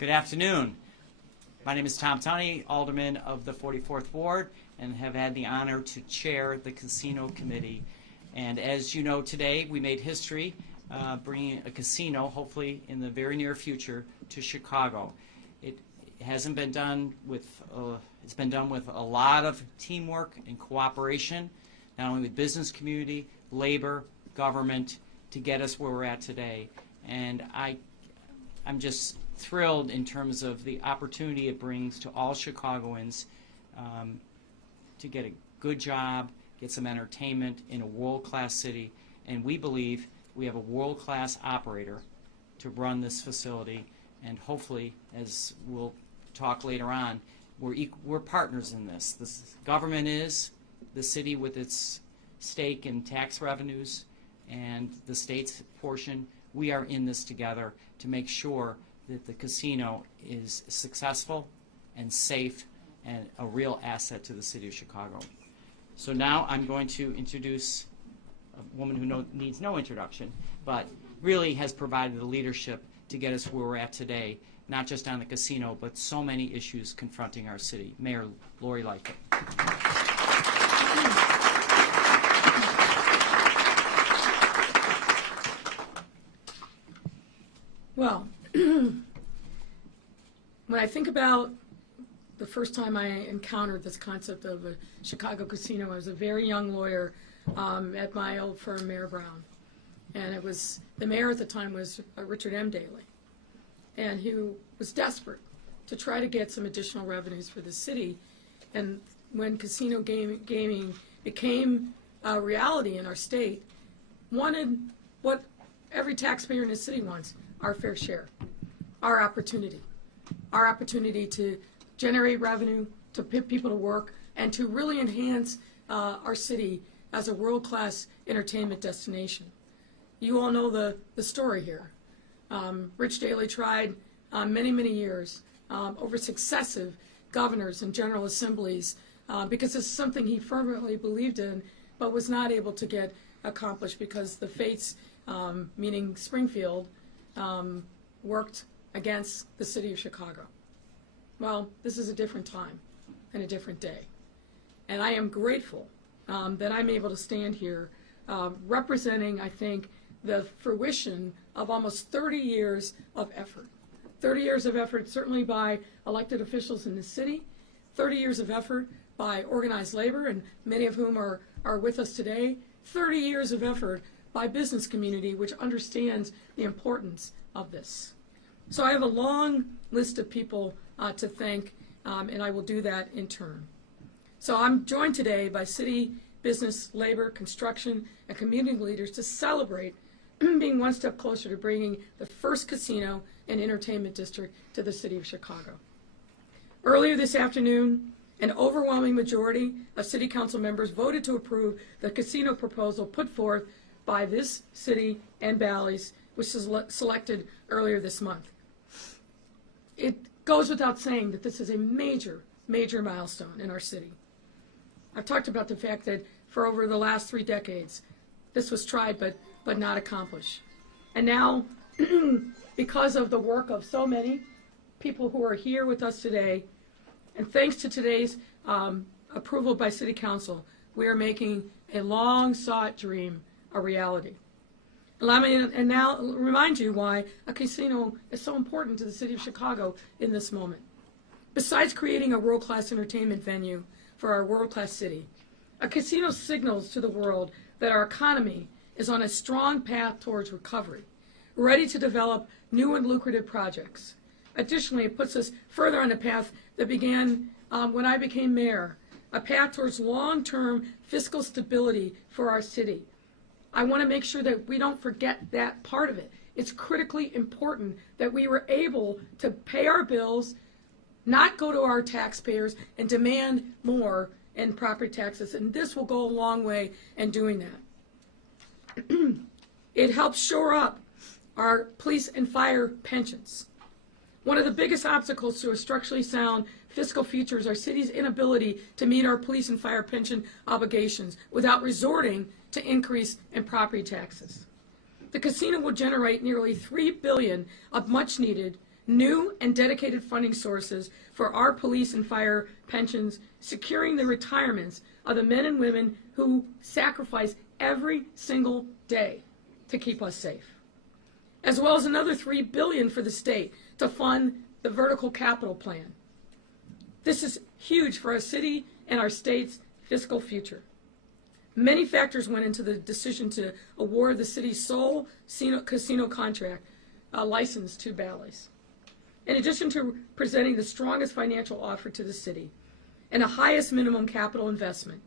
Good afternoon. My name is Tom Tunney, Alderman of the 44th Ward, and have had the honor to chair the Casino Committee. And as you know, today we made history bringing a casino, hopefully in the very near future, to Chicago. It hasn't been done with, it's been done with a lot of teamwork and cooperation, not only with business community, labor, government, to get us where we're at today. And I'm just thrilled in terms of the opportunity it brings to all Chicagoans to get a good job, get some entertainment in a world-class city, and we believe we have a world-class operator to run this facility, and hopefully, as we'll talk later on, we're partners in this. This government is the city with its stake in tax revenues and the state's portion. We are in this together to make sure that the casino is successful and safe and a real asset to the city of Chicago. So now I'm going to introduce a woman who needs no introduction, but really has provided the leadership to get us where we're at today, not just on the casino, but so many issues confronting our city. Mayor Lori Lightfoot. Well, when I think about the first time I encountered this concept of a Chicago casino, I was a very young lawyer at my old firm, Mayor Brown. And it was, the mayor at the time was Richard M. Daley, and who was desperate to try to get some additional revenues for the city. And when casino gaming became a reality in our state, wanted what every taxpayer in the city wants, our fair share, our opportunity to generate revenue, to put people to work, and to really enhance our city as a world-class entertainment destination. You all know the story here. Rich Daley tried many, many years over successive governors and general assemblies because it's something he fervently believed in, but was not able to get accomplished because the fates, meaning Springfield, worked against the city of Chicago. Well, this is a different time and a different day. And I am grateful that I'm able to stand here representing, I think, the fruition of almost 30 years of effort. 30 years of effort certainly by elected officials in the city, 30 years of effort by organized labor, and many of whom are with us today, 30 years of effort by business community, which understands the importance of this. So I have a long list of people to thank, and I will do that in turn. So I'm joined today by city, business, labor, construction, and community leaders to celebrate being one step closer to bringing the first casino and entertainment district to the city of Chicago. Earlier this afternoon, an overwhelming majority of city council members voted to approve the casino proposal put forth by this city and Bally's, which was selected earlier this month. It goes without saying that this is a major, major milestone in our city. I've talked about the fact that for over the last 3 decades, this was tried but not accomplished. And now, because of the work of so many people who are here with us today, and thanks to today's approval by City Council, we are making a long-sought dream a reality. Allow me to now remind you why a casino is so important to the city of Chicago in this moment. Besides creating a world-class entertainment venue for our world-class city, a casino signals to the world that our economy is on a strong path towards recovery, ready to develop new and lucrative projects. Additionally, it puts us further on the path that began when I became mayor, a path towards long-term fiscal stability for our city. I want to make sure that we don't forget that part of it. It's critically important that we were able to pay our bills, not go to our taxpayers and demand more in property taxes, and this will go a long way in doing that. It helps shore up our police and fire pensions. One of the biggest obstacles to a structurally sound fiscal future is our city's inability to meet our police and fire pension obligations without resorting to increase in property taxes. The casino will generate nearly $3 billion of much-needed new and dedicated funding sources for our police and fire pensions, securing the retirements of the men and women who sacrifice every single day to keep us safe, as well as another $3 billion for the state to fund the vertical capital plan. This is huge for our city and our state's fiscal future. Many factors went into the decision to award the city's sole casino contract license to Bally's. In addition to presenting the strongest financial offer to the city and the highest minimum capital investment,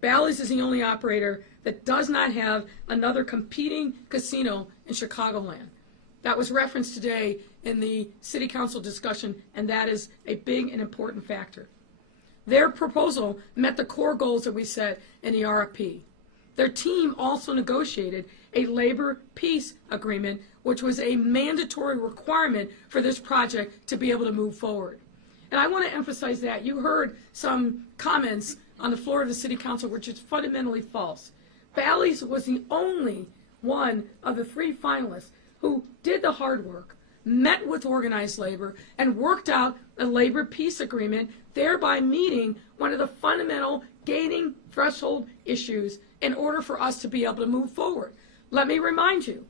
Bally's is the only operator that does not have another competing casino in Chicagoland. That was referenced today in the city council discussion, and that is a big and important factor. Their proposal met the core goals that we set in the RFP. Their team also negotiated a labor peace agreement, which was a mandatory requirement for this project to be able to move forward. And I want to emphasize that. You heard some comments on the floor of the city council which is fundamentally false. Bally's was the only one of the 3 finalists who did the hard work, met with organized labor, and worked out a labor peace agreement, thereby meeting one of the fundamental gating threshold issues in order for us to be able to move forward. Let me remind you,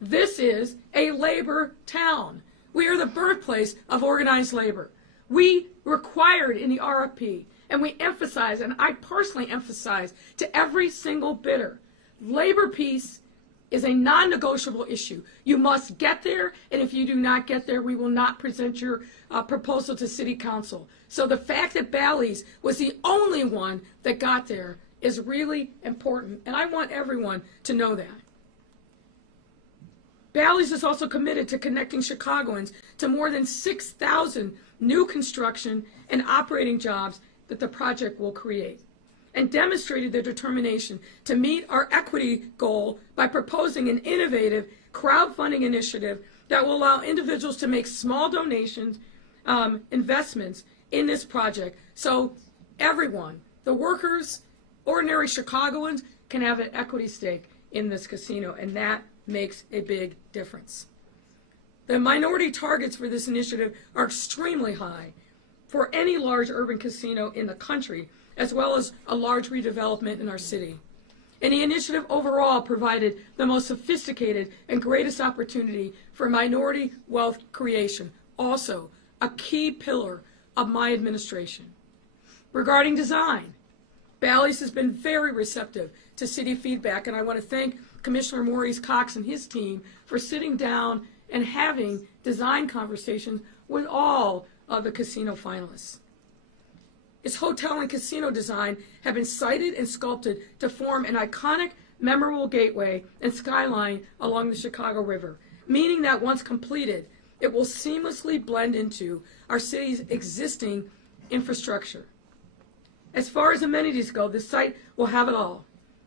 this is a labor town. We are the birthplace of organized labor. We required in the RFP, and we emphasize, and I personally emphasize to every single bidder, labor peace is a non-negotiable issue. You must get there, and if you do not get there, we will not present your proposal to City Council. So the fact that Bally's was the only one that got there is really important, and I want everyone to know that. Bally's is also committed to connecting Chicagoans to more than 6,000 new construction and operating jobs that the project will create, and demonstrated their determination to meet our equity goal by proposing an innovative crowdfunding initiative that will allow individuals to make small donations, investments in this project, so everyone, the workers, ordinary Chicagoans, can have an equity stake in this casino, and that makes a big difference. The minority targets for this initiative are extremely high for any large urban casino in the country, as well as a large redevelopment in our city. And the initiative overall provided the most sophisticated and greatest opportunity for minority wealth creation, also a key pillar of my administration. Regarding design, Bally's has been very receptive to city feedback, and I want to thank Commissioner Maurice Cox and his team for sitting down and having design conversations with all of the casino finalists. Its hotel and casino design have been sited and sculpted to form an iconic, memorable gateway and skyline along the Chicago River, meaning that once completed, it will seamlessly blend into our city's existing infrastructure. As far as amenities go, the site will have it all,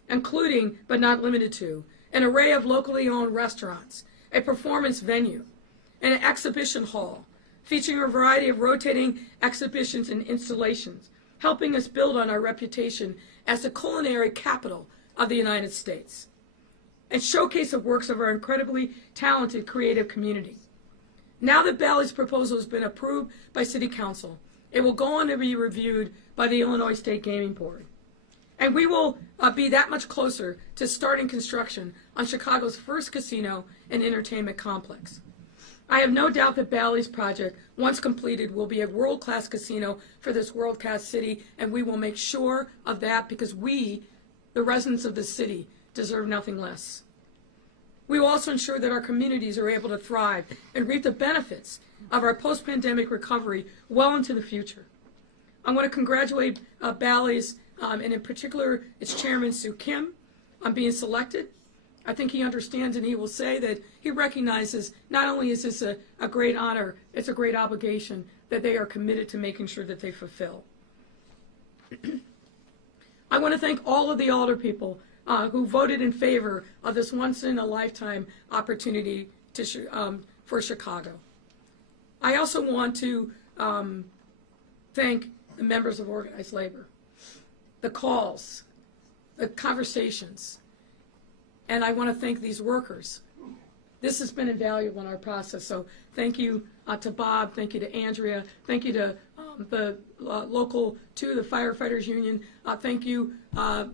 including, but not limited to, an array of locally owned restaurants, a performance venue, and an exhibition hall, featuring a variety of rotating exhibitions and installations, helping us build on our reputation as the culinary capital of the United States, and showcase of works of our incredibly talented creative community. Now that Bally's proposal has been approved by City Council, it will go on to be reviewed by the Illinois State Gaming Board. And we will be that much closer to starting construction on Chicago's first casino and entertainment complex. I have no doubt that Bally's project, once completed, will be a world-class casino for this world-class city, and we will make sure of that because we, the residents of the city, deserve nothing less. We will also ensure that our communities are able to thrive and reap the benefits of our post-pandemic recovery well into the future. I want to congratulate Bally's, and in particular its chairman, Sue Kim, on being selected. I think he understands and he will say that he recognizes not only is this a great honor, it's a great obligation that they are committed to making sure that they fulfill. I want to thank all of the alder people who voted in favor of this once-in-a-lifetime opportunity for Chicago. I also want to thank the members of organized labor, the calls, the conversations, and I want to thank these workers. This has been invaluable in our process. So thank you to Bob, thank you to Andrea, thank you to the local, to the firefighters union, thank you,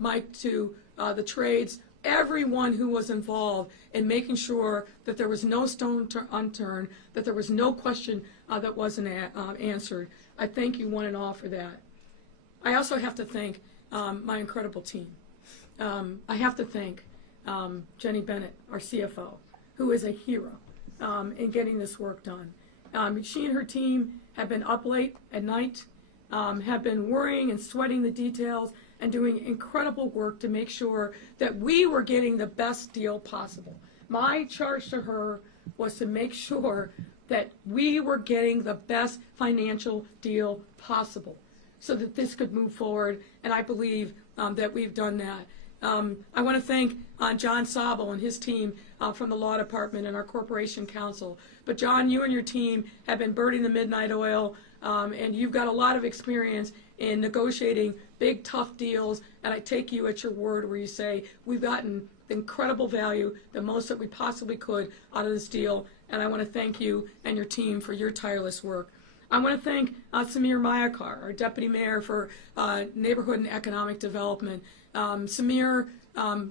Mike, to the trades, everyone who was involved in making sure that there was no stone unturned, that there was no question that wasn't answered. I thank you one and all for that. I also have to thank my incredible team. I have to thank Jenny Bennett, our CFO, who is a hero in getting this work done. She and her team have been up late at night, have been worrying and sweating the details and doing incredible work to make sure that we were getting the best deal possible. My charge to her was to make sure that we were getting the best financial deal possible so that this could move forward, and I believe that we've done that. I want to thank John Sobel and his team from the law department and our corporation counsel. But John, you and your team have been burning the midnight oil, and you've got a lot of experience in negotiating big, tough deals, and I take you at your word where you say, we've gotten incredible value, the most that we possibly could out of this deal, and I want to thank you and your team for your tireless work. I want to thank Samir Mayakar, our deputy mayor for neighborhood and economic development. Samir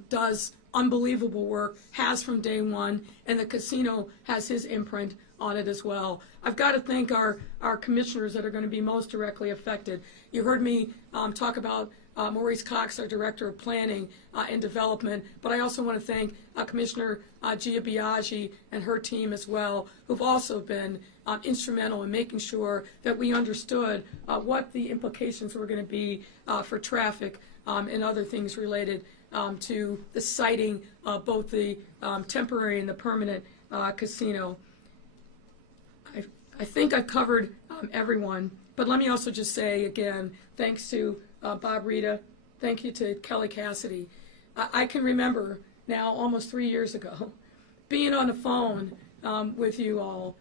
does unbelievable work, has from day one, and the casino has his imprint on it as well. I've got to thank our commissioners that are going to be most directly affected. You heard me talk about Maurice Cox, our Director of Planning and Development, but I also want to thank Commissioner Gia Biaggi and her team as well, who've also been instrumental in making sure that we understood what the implications were going to be for traffic and other things related to the siting of both the temporary and the permanent casino. I think I've covered everyone, but let me also just say again, thanks to Bob Rita, thank you to Kelly Cassidy. I can remember now, almost 3 years ago, being on the phone with you all,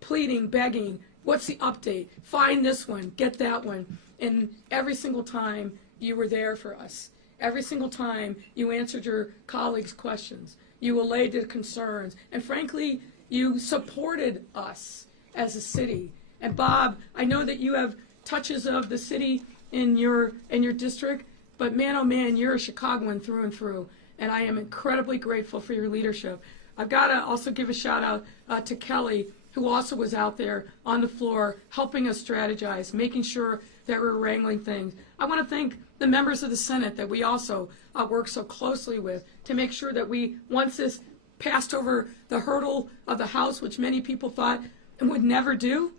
pleading, begging, what's the update? Find this one, get that one. And every single time you were there for us. Every single time you answered your colleagues' questions. You allayed their concerns. And frankly, you supported us as a city. And Bob, I know that you have touches of the city in your district, but man, oh man, you're a Chicagoan through and through. And I am incredibly grateful for your leadership. I've got to also give a shout out to Kelly, who also was out there on the floor helping us strategize, making sure that we're wrangling things. I want to thank the members of the Senate that we also work so closely with to make sure that we, once this passed over the hurdle of the House, which many people thought it would never do,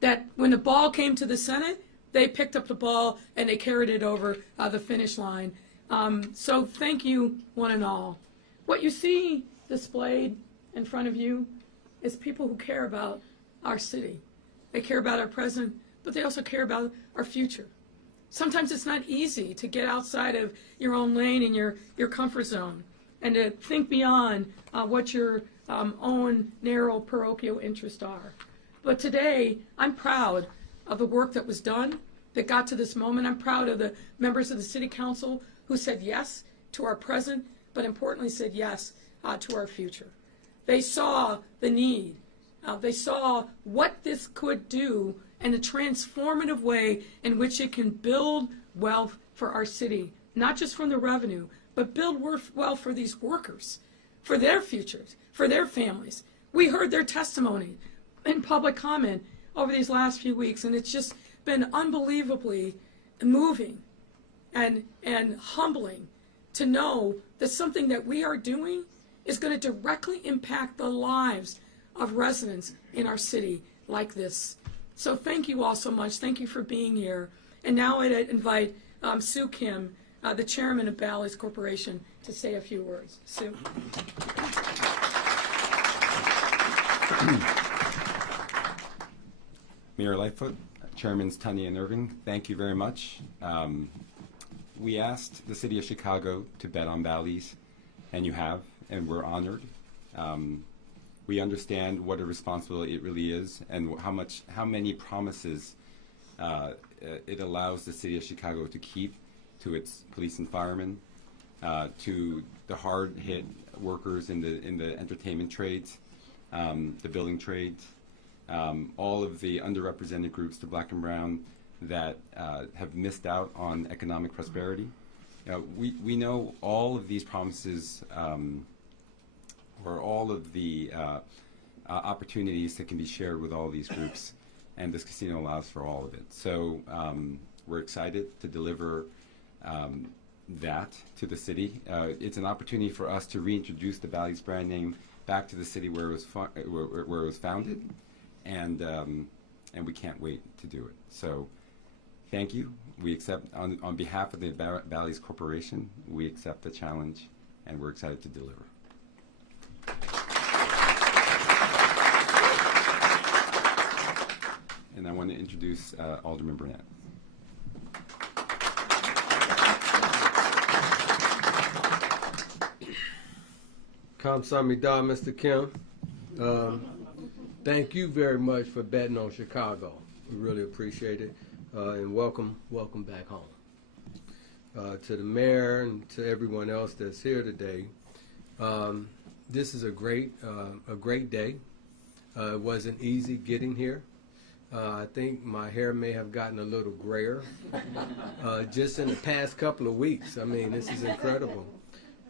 that when the ball came to the Senate, they picked up the ball and they carried it over the finish line. So thank you, one and all. What you see displayed in front of you is people who care about our city. They care about our present, but they also care about our future. Sometimes it's not easy to get outside of your own lane and your comfort zone and to think beyond what your own narrow parochial interests are. But today, I'm proud of the work that was done, that got to this moment. I'm proud of the members of the City Council who said yes to our present, but importantly said yes to our future. They saw the need. They saw what this could do and the transformative way in which it can build wealth for our city, not just from the revenue, but build wealth for these workers, for their futures, for their families. We heard their testimony in public comment over these last few weeks, and it's just been unbelievably moving and humbling to know that something that we are doing is going to directly impact the lives of residents in our city like this. So thank you all so much. Thank you for being here. And now I'd invite Sue Kim, the chairman of Bally's Corporation, to say a few words. Sue. Mayor Lightfoot, Chairmans Tunney and Irving, thank you very much. We asked the City of Chicago to bet on Bally's, and you have, and we're honored. We understand what a responsibility it really is, and how many promises it allows the City of Chicago to keep to its police and firemen, to the hard-hit workers in the entertainment trades, the building trades, all of the underrepresented groups, the black and brown, that have missed out on economic prosperity. We know all of these promises, or all of the opportunities that can be shared with all these groups, and this casino allows for all of it. So we're excited to deliver that to the city. It's an opportunity for us to reintroduce the Bally's brand name back to the city where it was founded, and we can't wait to do it. So thank you. We accept, on behalf of the Bally's Corporation, we accept the challenge, and we're excited to deliver. And I want to introduce Alderman Burnett. Kamsahamnida, Mr. Kim. Thank you very much for betting on Chicago. We really appreciate it. And welcome back home. To the mayor and to everyone else that's here today, this is a great day. It wasn't easy getting here. I think my hair may have gotten a little grayer just in the past couple of weeks. I mean, this is incredible.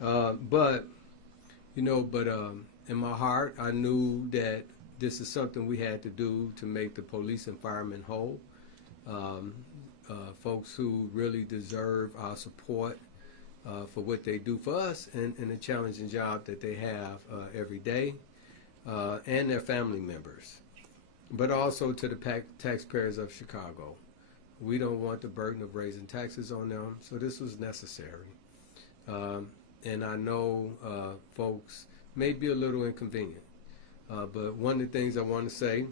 But in my heart, I knew that this is something we had to do to make the police and firemen whole. Folks who really deserve our support for what they do for us and the challenging job that they have every day, and their family members. But also to the taxpayers of Chicago. We don't want the burden of raising taxes on them, so this was necessary. And I know folks may be a little inconvenient, but one of the things I want to say,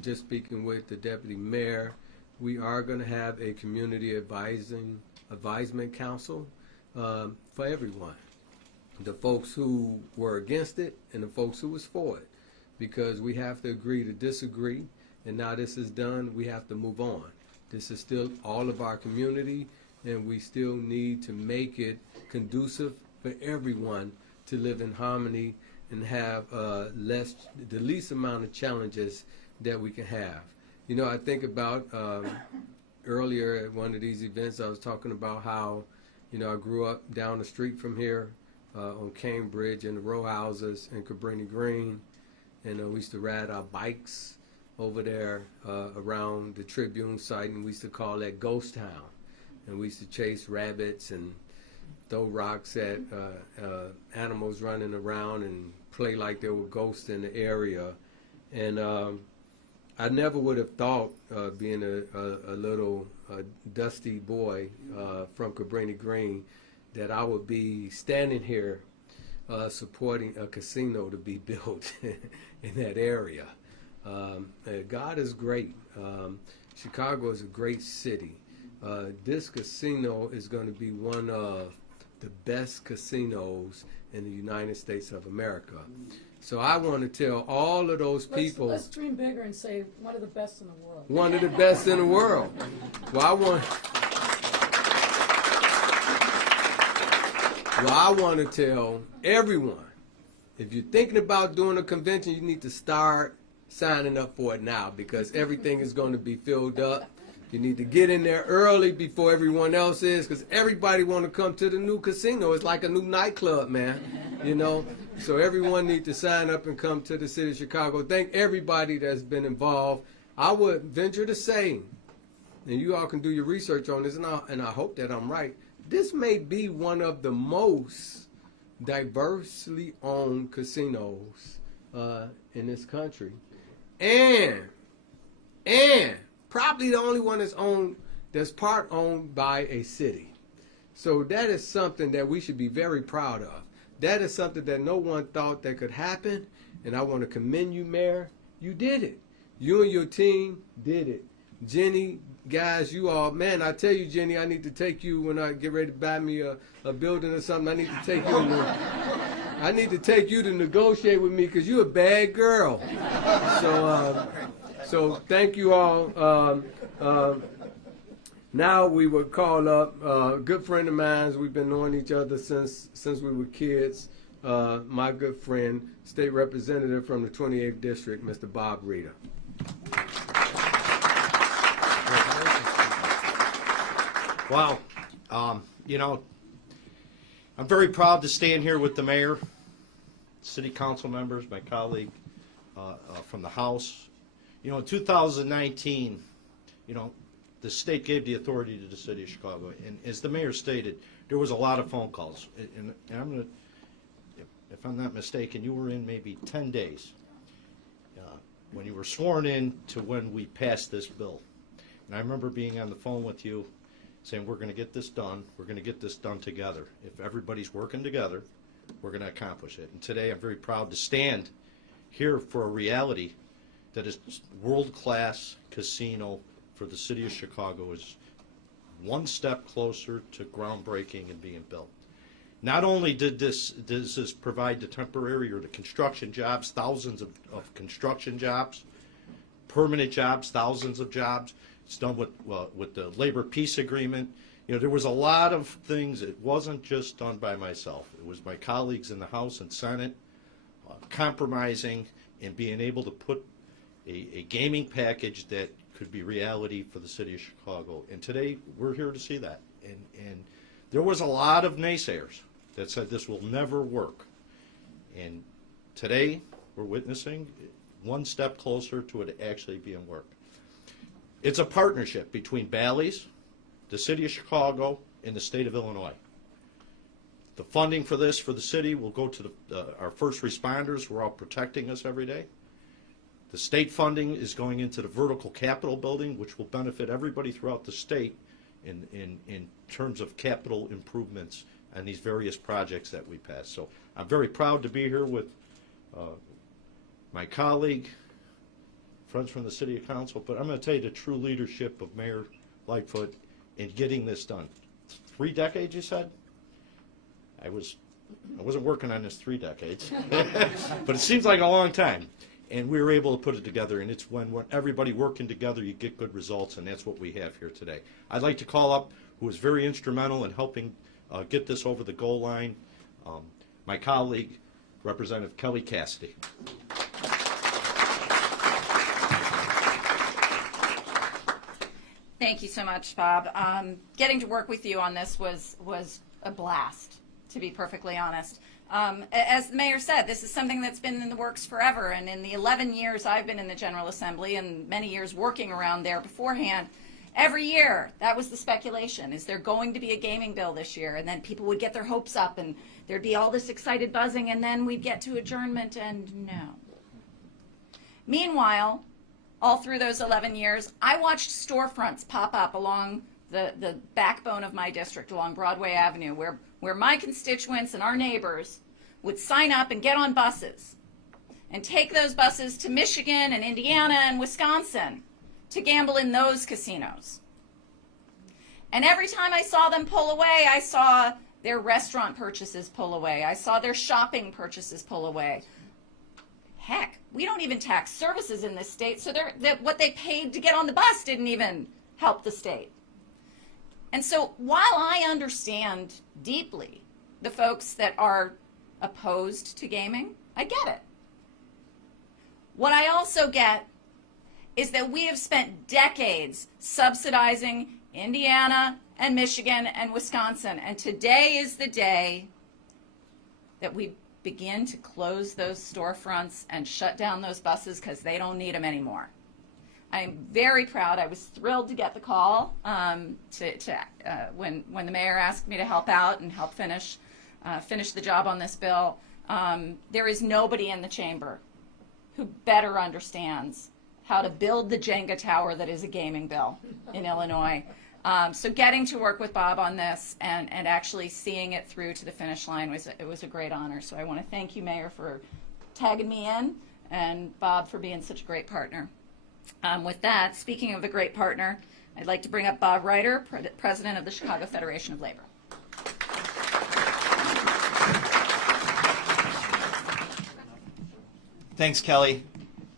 just speaking with the deputy mayor, we are going to have a community advisement council for everyone. The folks who were against it and the folks who was for it, because we have to agree to disagree, and now this is done, we have to move on. This is still all of our community, and we still need to make it conducive for everyone to live in harmony and have the least amount of challenges that we can have. I think about earlier at one of these events, I was talking about how, I grew up down the street from here on Cambridge in the row houses in Cabrini Green, and we used to ride our bikes over there around the Tribune site, and we used to call that Ghost Town. And we used to chase rabbits and throw rocks at animals running around and play like there were ghosts in the area. And I never would have thought, being a little dusty boy from Cabrini Green, that I would be standing here supporting a casino to be built in that area. God is great. Chicago is a great city. This casino is going to be one of the best casinos in the United States of America. So I want to tell all of those people. Let's dream bigger and say one of the best in the world. One of the best in the world. Well, I want to tell everyone, if you're thinking about doing a convention, you need to start signing up for it now, because everything is going to be filled up. You need to get in there early before everyone else is, because everybody want to come to the new casino. It's like a new nightclub, man, So everyone needs to sign up and come to the city of Chicago. Thank everybody that's been involved. I would venture to say, and you all can do your research on this, and I hope that I'm right, this may be one of the most diversely owned casinos in this country. And probably the only one that's part owned by a city. So that is something that we should be very proud of. That is something that no one thought that could happen, and I want to commend you, Mayor. You did it. You and your team did it. Jenny, guys, you all, man, I tell you, Jenny, I need to take you when I get ready to buy me a building or something. I need to take you to negotiate with me, because you're a bad girl. So thank you all. Now we would call up a good friend of mine. We've been knowing each other since we were kids. My good friend, State Representative from the 28th District, Mr. Bob Reeder. Wow. You know, I'm very proud to stand here with the mayor, city council members, my colleague from the House. You know, in 2019, you know, the state gave the authority to the city of Chicago. And as the mayor stated, there was a lot of phone calls. And I'm going to, if I'm not mistaken, you were in maybe 10 days when you were sworn in to when we passed this bill. And I remember being on the phone with you saying, we're going to get this done. We're going to get this done together. If everybody's working together, we're going to accomplish it. And today I'm very proud to stand here for a reality that is world-class casino for the city of Chicago is one step closer to groundbreaking and being built. Not only does this provide the temporary or the construction jobs, thousands of construction jobs, permanent jobs, thousands of jobs. It's done with the labor peace agreement. You know, there was a lot of things. It wasn't just done by myself. It was my colleagues in the House and Senate compromising and being able to put a gaming package that could be reality for the city of Chicago. And today we're here to see that. And there was a lot of naysayers that said this will never work. And today we're witnessing one step closer to it actually being worked. It's a partnership between Bally's, the city of Chicago, and the state of Illinois. The funding for this for the city will go to our first responders who are out protecting us every day. The state funding is going into the vertical Capitol building, which will benefit everybody throughout the state in terms of capital improvements and these various projects that we pass. So I'm very proud to be here with my colleague, friends from the city council, but I'm going to tell you the true leadership of Mayor Lightfoot in getting this done. 3 decades, you said? I wasn't working on this 3 decades, but it seems like a long time. And we were able to put it together, and it's when everybody working together, you get good results, and that's what we have here today. I'd like to call up, who was very instrumental in helping get this over the goal line, my colleague, Representative Kelly Cassidy. Thank you so much, Bob. Getting to work with you on this was a blast, to be perfectly honest. As the mayor said, this is something that's been in the works forever, and in the 11 years I've been in the General Assembly and many years working around there beforehand, every year that was the speculation. Is there going to be a gaming bill this year? And then people would get their hopes up and there'd be all this excited buzzing, and then we'd get to adjournment, and no. Meanwhile, all through those 11 years, I watched storefronts pop up along the backbone of my district, along Broadway Avenue, where my constituents and our neighbors would sign up and get on buses and take those buses to Michigan and Indiana and Wisconsin to gamble in those casinos. And every time I saw them pull away, I saw their restaurant purchases pull away. I saw their shopping purchases pull away. Heck, we don't even tax services in this state, so what they paid to get on the bus didn't even help the state. And so while I understand deeply the folks that are opposed to gaming, I get it. What I also get is that we have spent decades subsidizing Indiana and Michigan and Wisconsin, and today is the day that we begin to close those storefronts and shut down those buses because they don't need them anymore. I'm very proud. I was thrilled to get the call when the mayor asked me to help out and help finish the job on this bill. There is nobody in the chamber who better understands how to build the Jenga tower that is a gaming bill in Illinois. So getting to work with Bob on this and actually seeing it through to the finish line was a great honor. So I want to thank you, Mayor, for tagging me in, and Bob for being such a great partner. With that, speaking of a great partner, I'd like to bring up Bob Ryder, President of the Chicago Federation of Labor. Thanks, Kelly.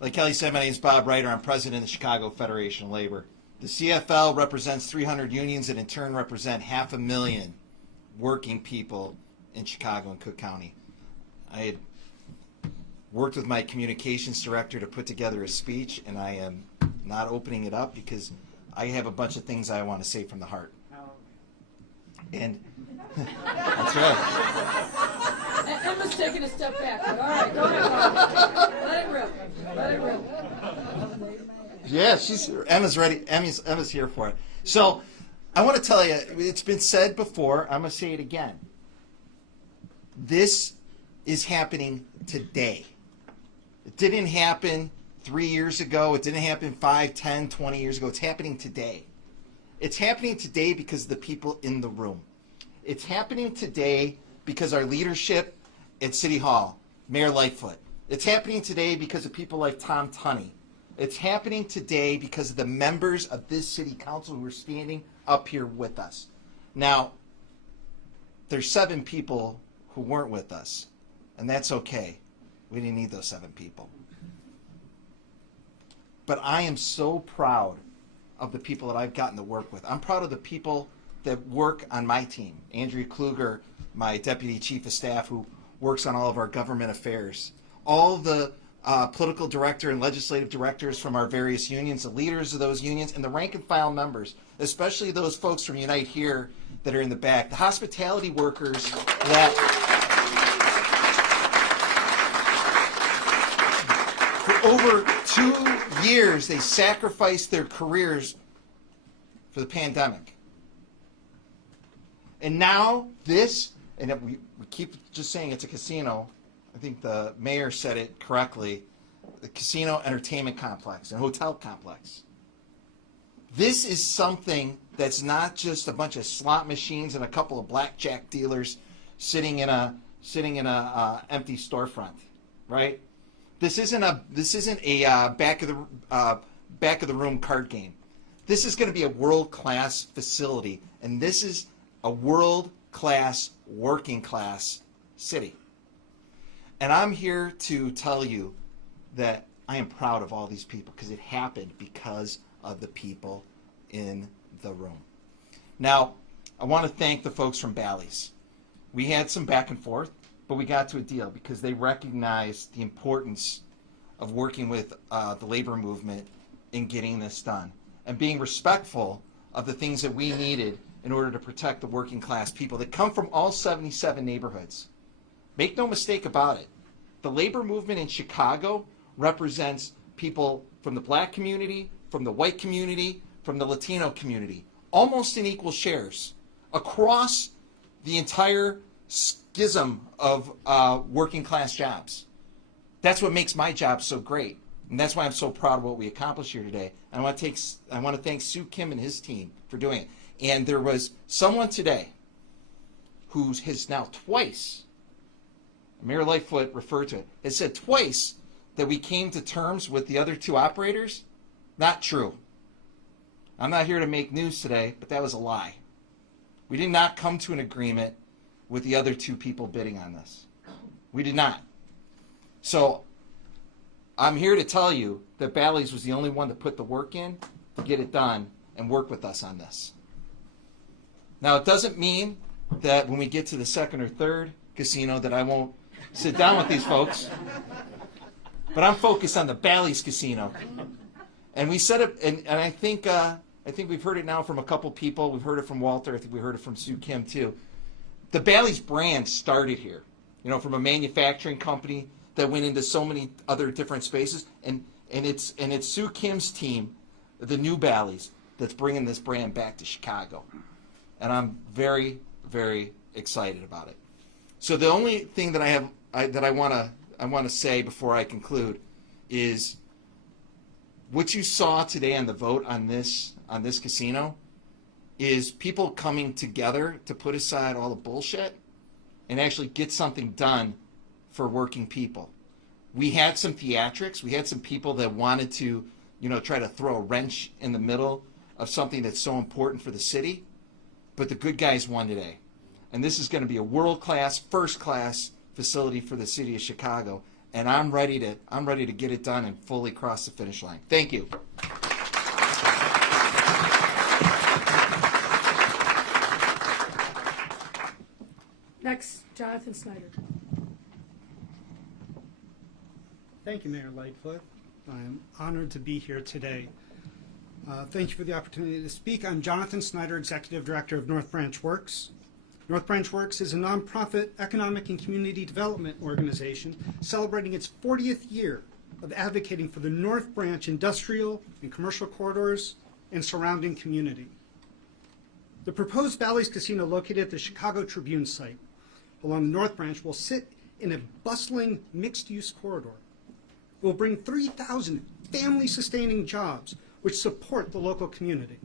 Like Kelly said, my name is Bob Ryder. I'm president of the Chicago Federation of Labor. The CFL represents 300 unions that in turn represent 500,000 working people in Chicago and Cook County. I had worked with my communications director to put together a speech, and I am not opening it up because I have a bunch of things I want to say from the heart. And that's right. Emma's taking a step back. But all right, go ahead. Let it rip. Let it rip. Yeah, Emma's ready. Emma's here for it. So I want to tell you, it's been said before. I'm going to say it again. This is happening today. It didn't happen 3 years ago. It didn't happen 5, 10, 20 years ago. It's happening today. It's happening today because of the people in the room. It's happening today because our leadership at City Hall, Mayor Lightfoot. It's happening today because of people like Tom Tunney. It's happening today because of the members of this city council who are standing up here with us. Now, there's 7 people who weren't with us, and that's okay. We didn't need those 7 people. But I am so proud of the people that I've gotten to work with. I'm proud of the people that work on my team. Andrea Kluger, my deputy chief of staff, who works on all of our government affairs. All the political director and legislative directors from our various unions, the leaders of those unions, and the rank and file members, especially those folks from Unite Here that are in the back. The hospitality workers that for over 2 years they sacrificed their careers for the pandemic. And now this, and we keep just saying it's a casino. I think the mayor said it correctly, the casino entertainment complex and hotel complex. This is something that's not just a bunch of slot machines and a couple of blackjack dealers sitting in a empty storefront, right? This isn't a back of the room card game. This is going to be a world-class facility, and this is a world-class working class city. And I'm here to tell you that I am proud of all these people because it happened because of the people in the room. Now, I want to thank the folks from Bally's. We had some back and forth, but we got to a deal because they recognized the importance of working with the labor movement in getting this done and being respectful of the things that we needed in order to protect the working class people that come from all 77 neighborhoods. Make no mistake about it. The labor movement in Chicago represents people from the black community, from the white community, from the Latino community, almost in equal shares across the entire schism of working class jobs. That's what makes my job so great. And that's why I'm so proud of what we accomplished here today. I want to thank Sue Kim and his team for doing it. And there was someone today who has now twice, Mayor Lightfoot referred to it, has said twice that we came to terms with the other 2 operators. Not true. I'm not here to make news today, but that was a lie. We did not come to an agreement with the other 2 people bidding on this. We did not. So I'm here to tell you that Bally's was the only one that put the work in to get it done and work with us on this. Now, it doesn't mean that when we get to the second or third casino that I won't sit down with these folks. But I'm focused on the Bally's Casino. And we set up, and I think we've heard it now from a couple people. We've heard it from Walter. I think we heard it from Sue Kim too. The Bally's brand started here, from a manufacturing company that went into so many other different spaces. And it's Sue Kim's team, the new Bally's, that's bringing this brand back to Chicago. And I'm very, very excited about it. So the only thing that I want to say before I conclude is what you saw today on the vote on this casino is people coming together to put aside all the bullshit and actually get something done for working people. We had some theatrics. We had some people that wanted to, try to throw a wrench in the middle of something that's so important for the city. But the good guys won today. And this is going to be a world-class, first-class facility for the city of Chicago. And I'm ready to get it done and fully cross the finish line. Thank you. Next, Jonathan Snyder. Thank you, Mayor Lightfoot. I am honored to be here today. Thank you for the opportunity to speak. I'm Jonathan Snyder, Executive Director of North Branch Works. North Branch Works is a nonprofit economic and community development organization celebrating its 40th year of advocating for the North Branch industrial and commercial corridors and surrounding community. The proposed Bally's Casino located at the Chicago Tribune site along the North Branch will sit in a bustling mixed-use corridor. It will bring 3,000 family-sustaining jobs which support the local community.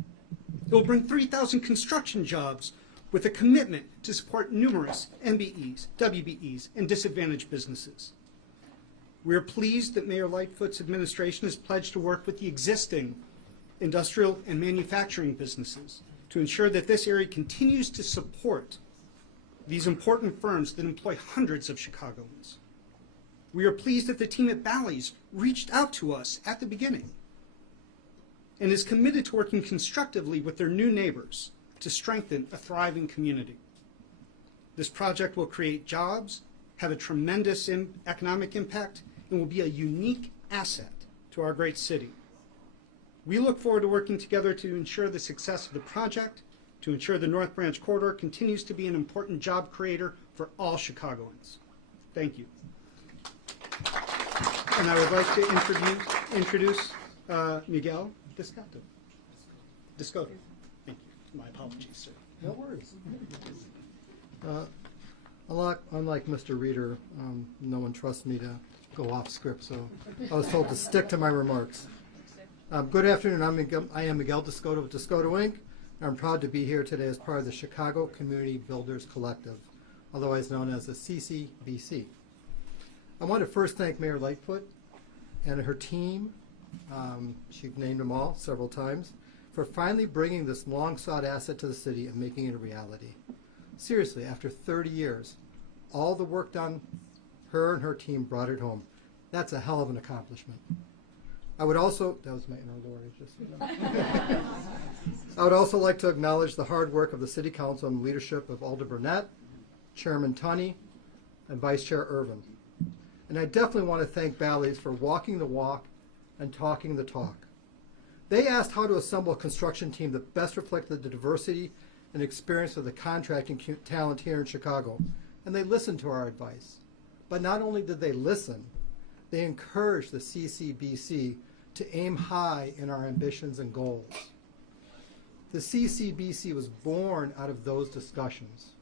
It will bring 3,000 construction jobs with a commitment to support numerous MBEs, WBEs, and disadvantaged businesses. We are pleased that Mayor Lightfoot's administration has pledged to work with the existing industrial and manufacturing businesses to ensure that this area continues to support these important firms that employ hundreds of Chicagoans. We are pleased that the team at Bally's reached out to us at the beginning and is committed to working constructively with their new neighbors to strengthen a thriving community. This project will create jobs, have a tremendous economic impact, and will be a unique asset to our great city. We look forward to working together to ensure the success of the project, to ensure the North Branch Corridor continues to be an important job creator for all Chicagoans. Thank you. And I would like to introduce Miguel Descoto. Thank you. My apologies, sir. No worries. Unlike Mr. Reader, no one trusts me to go off script, so I was told to stick to my remarks. Good afternoon. I am Miguel Descoto with Descoto Inc. I'm proud to be here today as part of the Chicago Community Builders Collective, otherwise known as the CCBC. I want to first thank Mayor Lightfoot and her team, she's named them all several times, for finally bringing this long-sought asset to the city and making it a reality. Seriously, after 30 years, all the work done, her and her team brought it home. That's a hell of an accomplishment. I would also, that was my inner Lori, just so you know. I would also like to acknowledge the hard work of the City Council and the leadership of Alder Burnett, Chairman Tunney, and Vice Chair Irvin. And I definitely want to thank Bally's for walking the walk and talking the talk. They asked how to assemble a construction team that best reflected the diversity and experience of the contracting talent here in Chicago, and they listened to our advice. But not only did they listen, they encouraged the CCBC to aim high in our ambitions and goals. The CCBC was born out of those discussions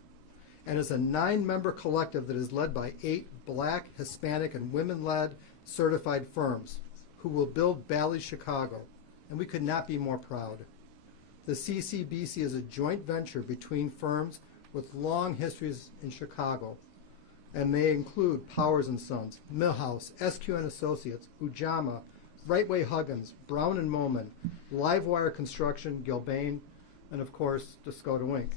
and is a 9-member collective that is led by 8 Black, Hispanic, and women-led certified firms who will build Bally's Chicago, and we could not be more proud. The CCBC is a joint venture between firms with long histories in Chicago, and they include Powers & Sons, Millhouse, SQN Associates, Ujamaa, Rightway Huggins, Brown & Moman, Livewire Construction, Gilbane, and of course, Descoto Inc.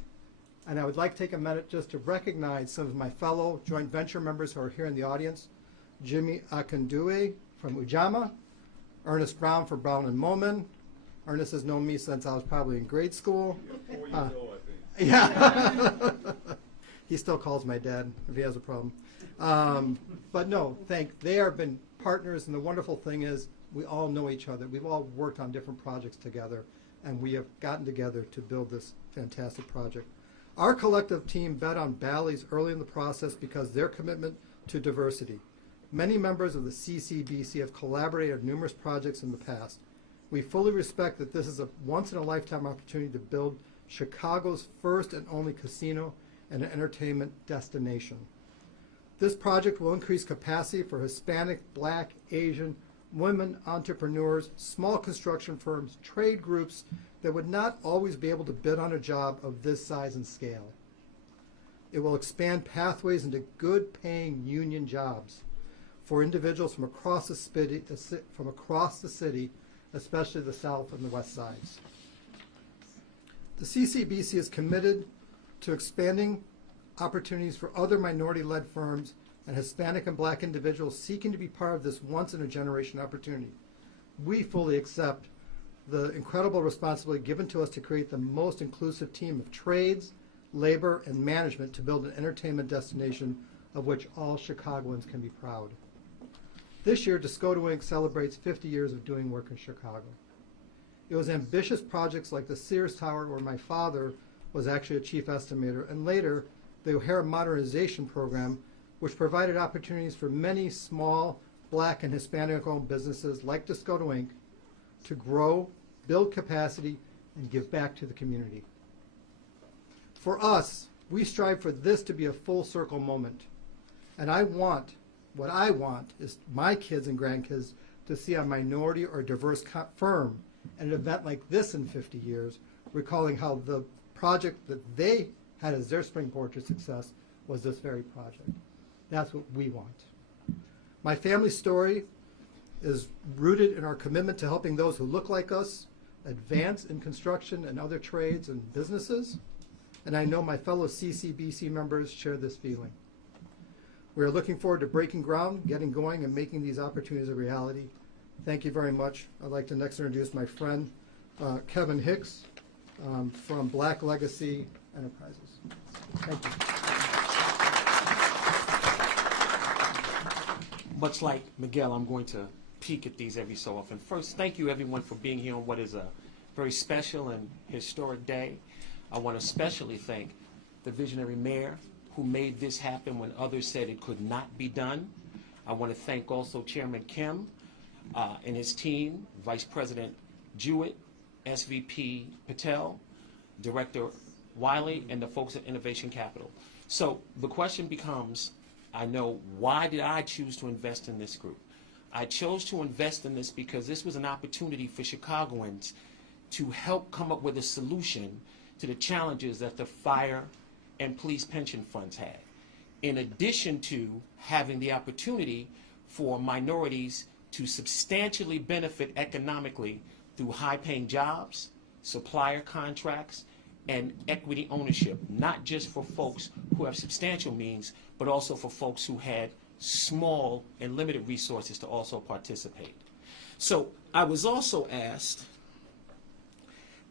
And I would like to take a minute just to recognize some of my fellow joint venture members who are here in the audience. Jimmy Akindue from Ujamaa, Ernest Brown from Brown & Moman. Ernest has known me since I was probably in grade school. 4 years old, I think. Yeah. He still calls my dad if he has a problem. But no, they have been partners, and the wonderful thing is we all know each other. We've all worked on different projects together, and we have gotten together to build this fantastic project. Our collective team bet on Bally's early in the process because their commitment to diversity. Many members of the CCBC have collaborated on numerous projects in the past. We fully respect that this is a once-in-a-lifetime opportunity to build Chicago's first and only casino and an entertainment destination. This project will increase capacity for Hispanic, Black, Asian, women entrepreneurs, small construction firms, trade groups that would not always be able to bid on a job of this size and scale. It will expand pathways into good-paying union jobs for individuals from across the city, especially the south and the west sides. The CCBC is committed to expanding opportunities for other minority-led firms and Hispanic and Black individuals seeking to be part of this once-in-a-generation opportunity. We fully accept the incredible responsibility given to us to create the most inclusive team of trades, labor, and management to build an entertainment destination of which all Chicagoans can be proud. This year, Discoto Inc. celebrates 50 years of doing work in Chicago. It was ambitious projects like the Sears Tower, where my father was actually a chief estimator, and later the O'Hare Modernization Program, which provided opportunities for many small Black and Hispanic-owned businesses like Discoto Inc. to grow, build capacity, and give back to the community. For us, we strive for this to be a full circle moment. And what I want is my kids and grandkids to see a minority or diverse firm at an event like this in 50 years, recalling how the project that they had as their springboard to success was this very project. That's what we want. My family story is rooted in our commitment to helping those who look like us advance in construction and other trades and businesses, and I know my fellow CCBC members share this feeling. We are looking forward to breaking ground, getting going, and making these opportunities a reality. Thank you very much. I'd like to next introduce my friend, Kevin Hicks, from Black Legacy Enterprises. Thank you. Much like Miguel, I'm going to peek at these every so often. First, thank you everyone for being here on what is a very special and historic day. I want to especially thank the visionary mayor who made this happen when others said it could not be done. I want to thank also Chairman Kim and his team, Vice President Jewett, SVP Patel, Director Wiley, and the folks at Innovation Capital. So the question becomes, I know, why did I choose to invest in this group? I chose to invest in this because this was an opportunity for Chicagoans to help come up with a solution to the challenges that the fire and police pension funds had, in addition to having the opportunity for minorities to substantially benefit economically through high-paying jobs, supplier contracts, and equity ownership, not just for folks who have substantial means, but also for folks who had small and limited resources to also participate. So I was also asked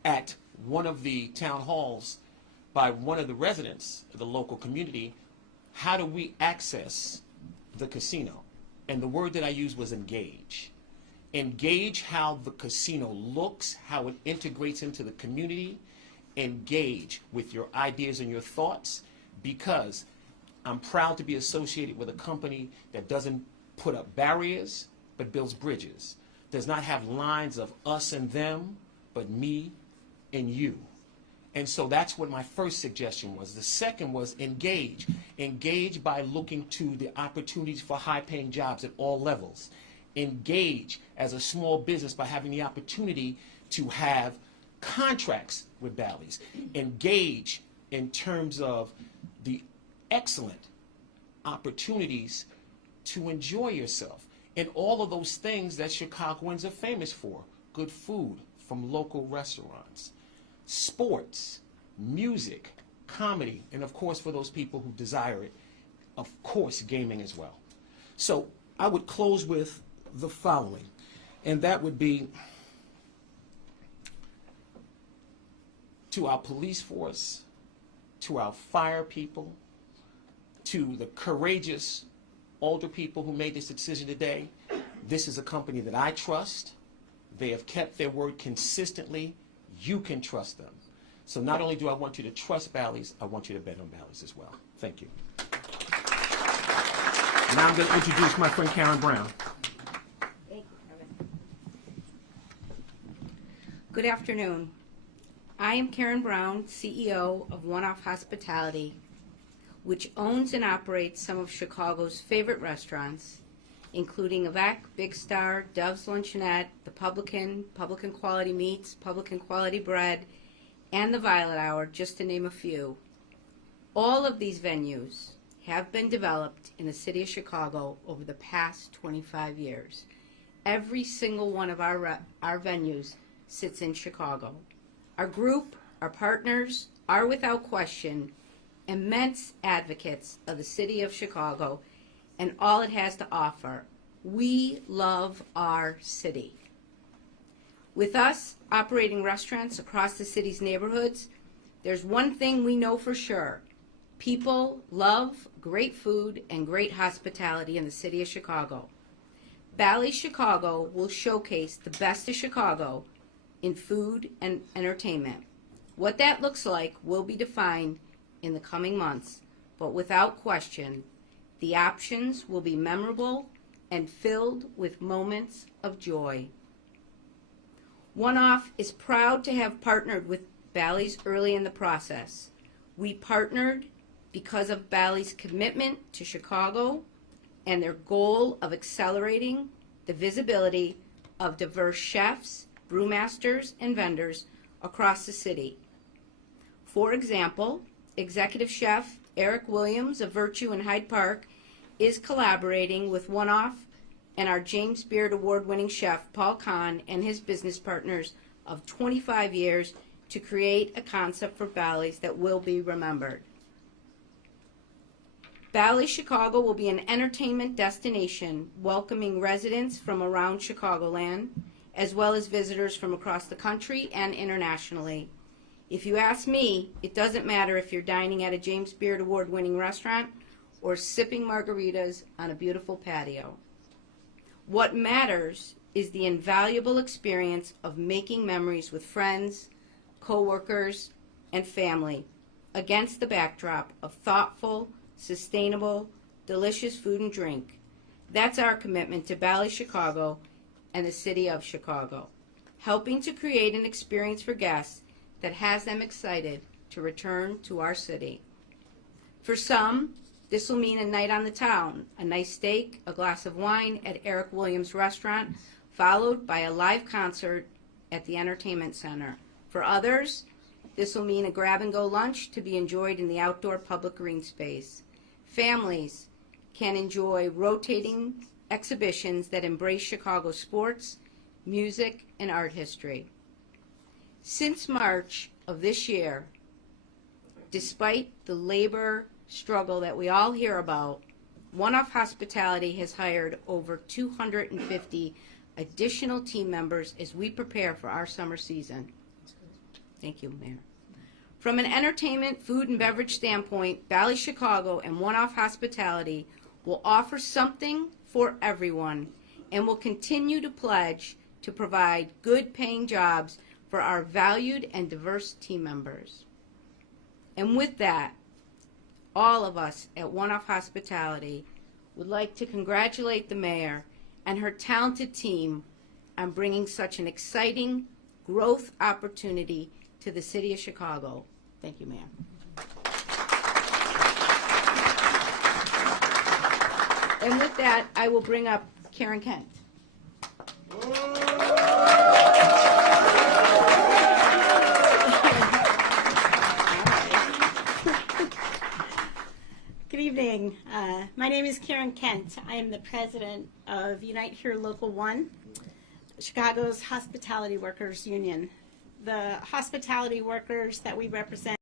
at one of the town halls by one of the residents of the local community, how do we access the casino? And the word that I used was engage. Engage how the casino looks, how it integrates into the community. Engage with your ideas and your thoughts, because I'm proud to be associated with a company that doesn't put up barriers, but builds bridges. Does not have lines of us and them, but me and you. And so that's what my first suggestion was. The second was engage. Engage by looking to the opportunities for high-paying jobs at all levels. Engage as a small business by having the opportunity to have contracts with Bally's. Engage in terms of the excellent opportunities to enjoy yourself and all of those things that Chicagoans are famous for. Good food from local restaurants, sports, music, comedy, and of course for those people who desire it, of course gaming as well. So I would close with the following, and that would be to our police force, to our fire people, to the courageous older people who made this decision today. This is a company that I trust. They have kept their word consistently. You can trust them. So not only do I want you to trust Bally's, I want you to bet on Bally's as well. Thank you. Now I'm going to introduce my friend Karen Brown. Thank you, Kevin. Good afternoon. I am Karen Brown, CEO of One Off Hospitality, which owns and operates some of Chicago's favorite restaurants, including Avec, Big Star, Dove's Luncheonette, The Publican, Publican Quality Meats, Publican Quality Bread, and the Violet Hour, just to name a few. All of these venues have been developed in the city of Chicago over the past 25 years. Every single one of our venues sits in Chicago. Our group, our partners, are without question immense advocates of the city of Chicago and all it has to offer. We love our city. With us operating restaurants across the city's neighborhoods, There's one thing we know for sure. People love great food and great hospitality in the city of Chicago. Bally's Chicago will showcase the best of Chicago in food and entertainment. What that looks like will be defined in the coming months, but without question, the options will be memorable and filled with moments of joy. One Off is proud to have partnered with Bally's early in the process. We partnered because of Bally's commitment to Chicago and their goal of accelerating the visibility of diverse chefs, brewmasters, and vendors across the city. For example, Executive Chef Eric Williams of Virtue in Hyde Park is collaborating with One Off and our James Beard Award-winning chef Paul Kahn and his business partners of 25 years to create a concept for Bally's that will be remembered. Bally's Chicago will be an entertainment destination welcoming residents from around Chicagoland, as well as visitors from across the country and internationally. If you ask me, it doesn't matter if you're dining at a James Beard Award-winning restaurant or sipping margaritas on a beautiful patio. What matters is the invaluable experience of making memories with friends, coworkers, and family against the backdrop of thoughtful, sustainable, delicious food and drink. That's our commitment to Bally's Chicago and the city of Chicago, helping to create an experience for guests that has them excited to return to our city. For some, this will mean a night on the town, a nice steak, a glass of wine at Eric Williams Restaurant, followed by a live concert at the Entertainment Center. For others, this will mean a grab-and-go lunch to be enjoyed in the outdoor public green space. Families can enjoy rotating exhibitions that embrace Chicago sports, music, and art history. Since March of this year, despite the labor struggle that we all hear about, One Off Hospitality has hired over 250 additional team members as we prepare for our summer season. Thank you, Mayor. From an entertainment, food, and beverage standpoint, Bally's Chicago and One Off Hospitality will offer something for everyone and will continue to pledge to provide good-paying jobs for our valued and diverse team members. And with that, all of us at One Off Hospitality would like to congratulate the mayor and her talented team on bringing such an exciting growth opportunity to the city of Chicago. Thank you, Mayor. And with that, I will bring up Karen Kent. Good evening. My name is Karen Kent. I am the president of Unite Here Local 1, Chicago's Hospitality Workers Union. The hospitality workers that we represent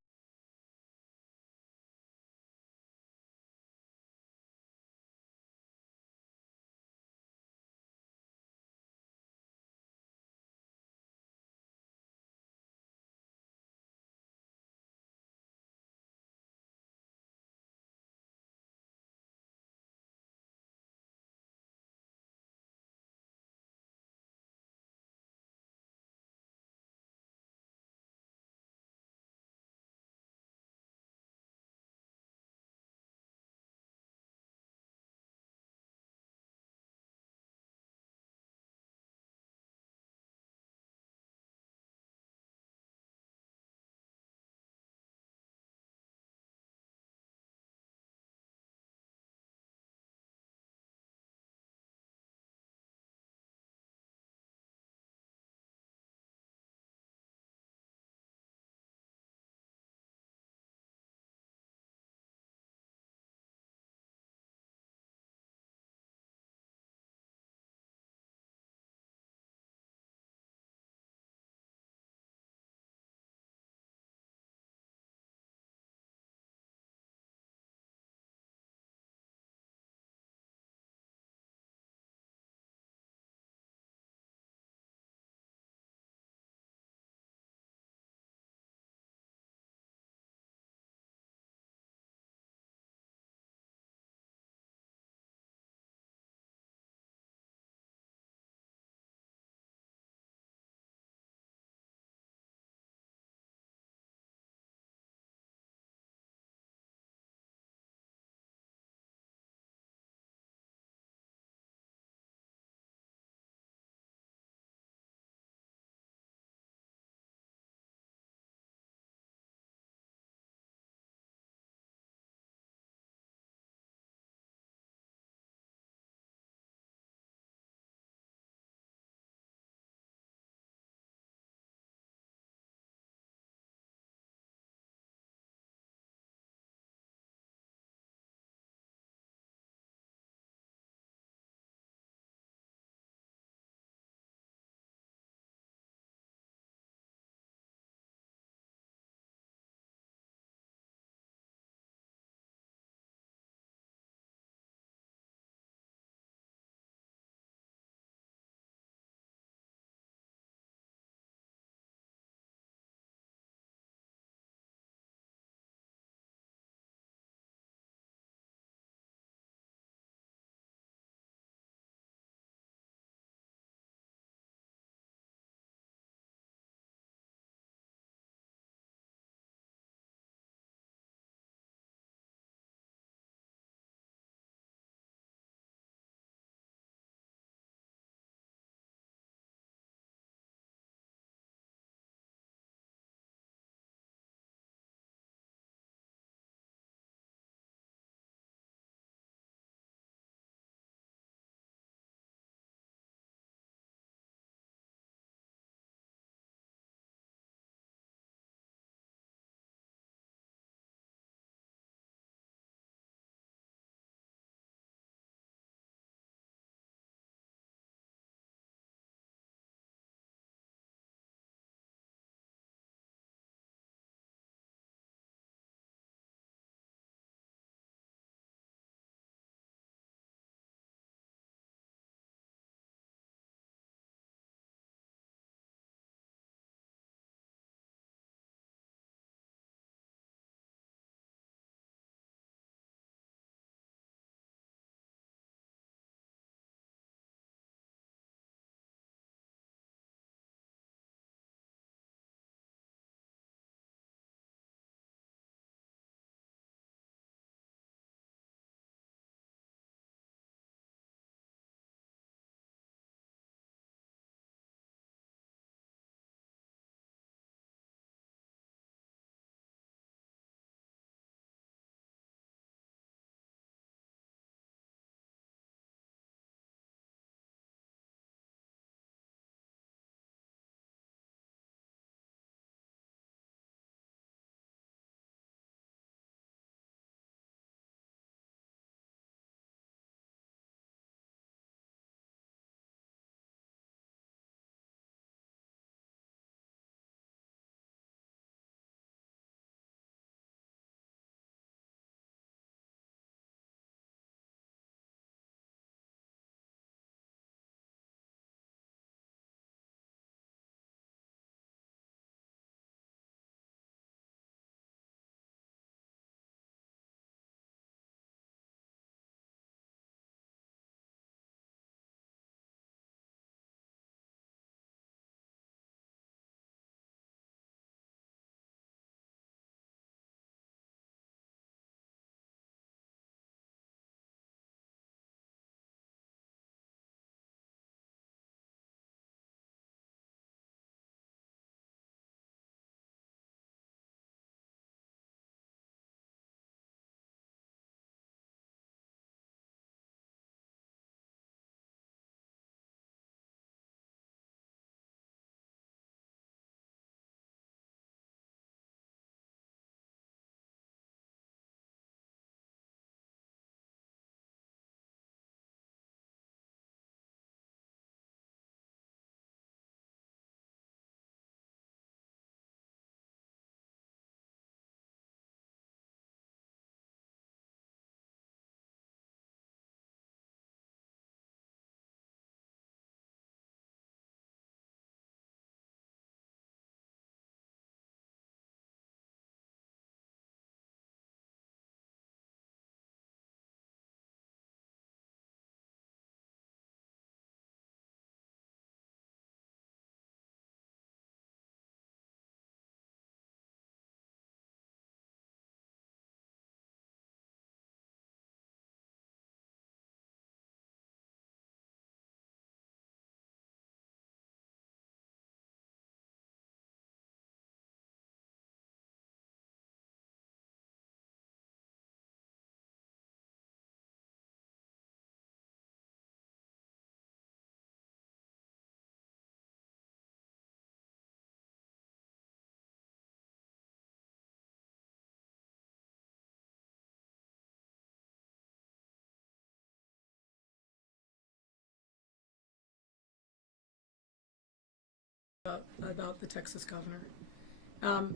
about the Texas governor.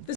This